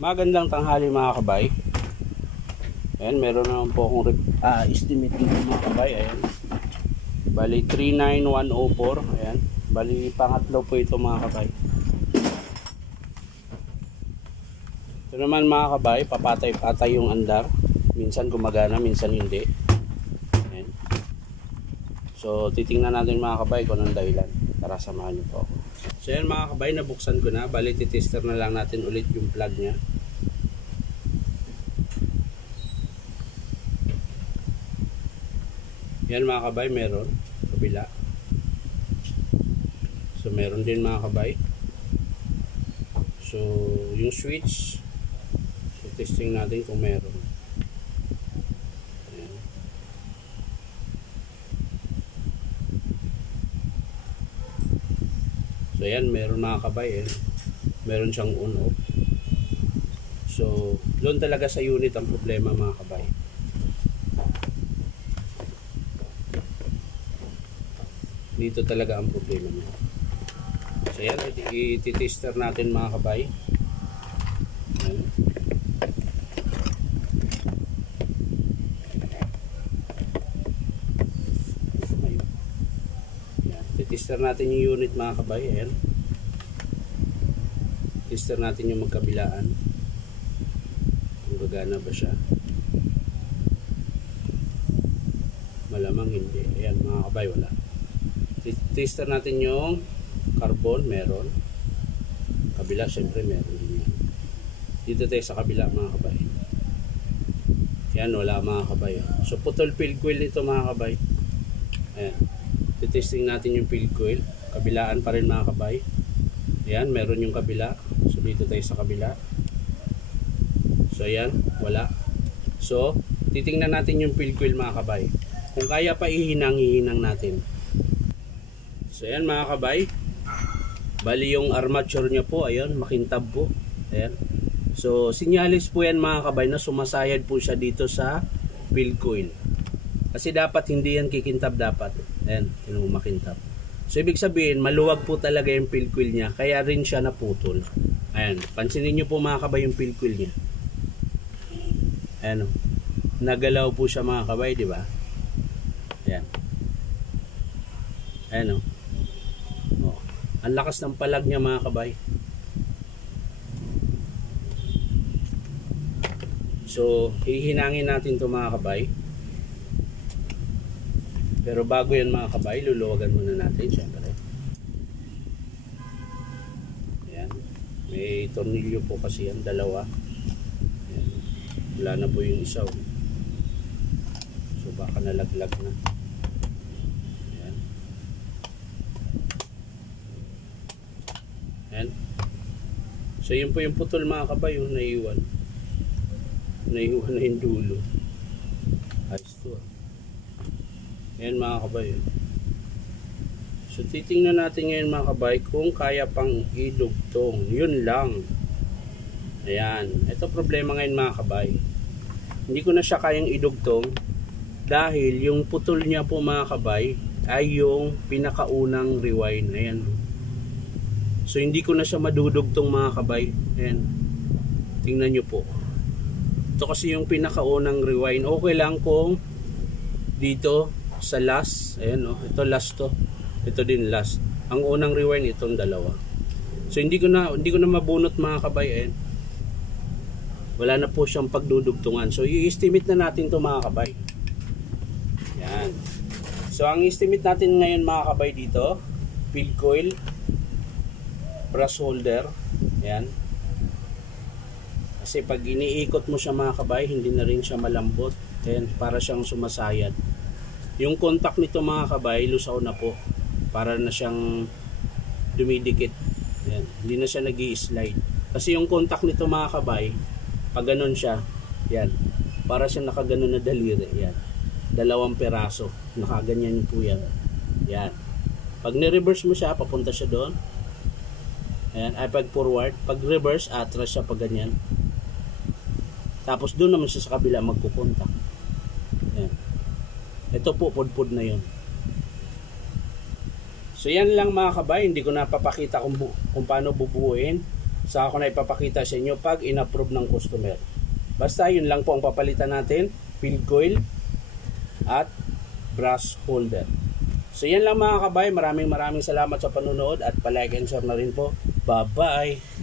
Magandang tanghali mga kabay. Ayan, meron naman po akong estimate dito mga kabay. Ayan, bali 39104. Ayan, bali pangatlo po ito mga kabay. Ito naman mga kabay, papatay-patay yung andar. Minsan gumagana, minsan hindi. Ayan. So titingnan natin mga kabay kung anong dahilan. Tara, samahan niyo po ako. So yan mga kabay, nabuksan ko na. Bali titester na lang natin ulit yung plug nya. Yan mga kabay, meron kabila. So meron din mga kabay. So yung switch, so testing natin kung meron. Ayan. So yan, meron mga kabay. Meron siyang on off. So doon talaga sa unit ang problema mga kabay. Dito talaga ang problema niya. So yan, i-tester natin mga kabay. Ayan. Ayan. I-tester natin yung unit mga kabay. Ayan. Tester natin yung magkabilaan. Kung gagana ba siya. Malamang hindi. Ayan mga kabay, wala. Tester natin yung carbon, meron. Kabila, syempre meron din yan. Dito tayo sa kabila mga kabay. Yan, wala mga kabay. So putol field coil ito mga kabay. Ayan. Titesting natin yung field coil. Kabilaan pa rin mga kabay. Ayan, meron yung kabila. So dito tayo sa kabila. So ayan, wala. So titingnan natin yung field coil mga kabay. Kung kaya pa ihinang natin. So ayan mga kabay, bali yung armature nya po, ayun, makintab po. Ayan. So sinyalis po yan mga kabay na sumasayad po siya dito sa field coil. Kasi dapat hindi yan kikintab dapat. Ayan, yun mo makintab. So ibig sabihin, maluwag po talaga yung field coil nya, kaya rin siya naputol. Ayan, pansinin nyo po mga kabay yung field coil nya. Ayan, nagalaw po siya mga kabay, di ba? Ayan. Ayan o. Ang lakas ng palag niya mga kabay. So hihinangin natin to mga kabay. Pero bago yan mga kabay, luluwagan muna natin syempre. Ayan. May tornilyo po kasi yan, dalawa. Ayan. Wala na po yung isa. So baka nalaglag na. Ayan. So yun po yung putol mga kabay, yung naiwan na yung dulo. Ayos to. Ayan mga kabay. So titingnan natin ngayon mga kabay kung kaya pang idugtong. Yun lang. Ayan. Ito problema ngayon mga kabay. Hindi ko na siya kayang idugtong dahil yung putol niya po mga kabay ay yung pinakaunang rewind. Ayan. So hindi ko na siya madudugtong mga kabay. Ayan. Tingnan nyo po. Ito kasi yung pinakaunang rewind. Okay lang kung dito sa last. Ayan o. Ito last to. Ito din last. Ang unang rewind itong dalawa. So hindi ko na mabunot mga kabay. Ayan. Wala na po siyang pagdudugtungan. So i-estimate na natin to mga kabay. Ayan. So ang estimate natin ngayon mga kabay dito, field coil, brush holder. Ayan. Kasi pag iniikot mo siya mga kabay, hindi na rin siya malambot. Ayan, para siyang sumasayad. Yung contact nito mga kabay, lusaw na po. Para na siyang dumidikit. Ayan. Hindi na siya nag-i-slide. Kasi yung contact nito mga kabay, pag ganun siya, yan. Para siyang nakaganon na daliri. Yan. 2 peraso. Nakaganyan po yan. Yan. Pag ni-reverse mo siya, papunta siya doon. Ayan, ay pag forward, pag reverse, atras siya pag ganyan. Tapos doon naman siya sa kabila magpupunta. Ayan. Ito po, pudpud na yun. So yan lang mga kabay, hindi ko napapakita kung paano bubuuin. Saka ko na ipapakita sa inyo pag in-approve ng customer. Basta yun lang po ang papalitan natin, field coil at brush holder. So yan lang mga kabay, maraming salamat sa panonood at palike and share na rin po. Bye bye!